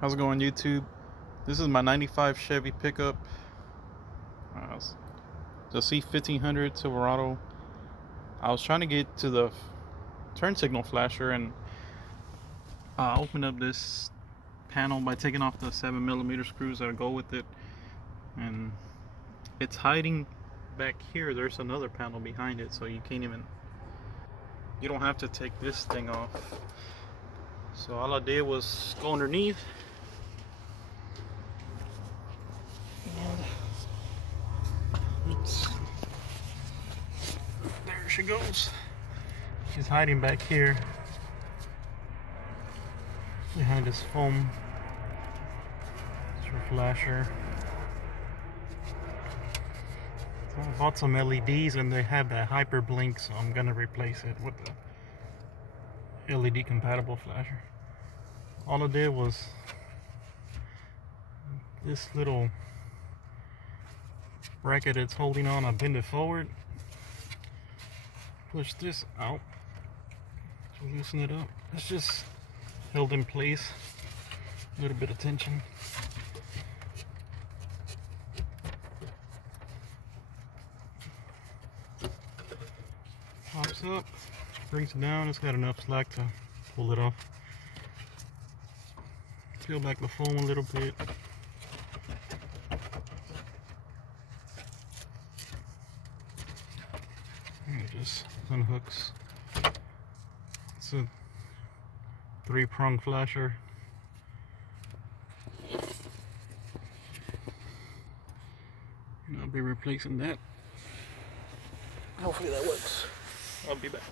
How's it going, YouTube? This is my 95 Chevy pickup. The C1500 Silverado. I was trying to get to the turn signal flasher and open up this panel by taking off the 7mm screws that go with it, and it's hiding back here. There's another panel behind it, so you don't have to take this thing off. So all I did was go underneath and there she goes. She's hiding back here behind this foam. It's her flasher. So I bought some LEDs and they have that hyper blink, so I'm gonna replace it with the LED compatible flasher. All I did was this little bracket it's holding on, I bend it forward, push this out to loosen it up. It's just held in place, a little bit of tension. Pops up, brings it down. It's got enough slack to pull it off. Peel back the foam a little bit. And it just unhooks. It's a 3-prong flasher. And I'll be replacing that. Hopefully that works. I'll be back.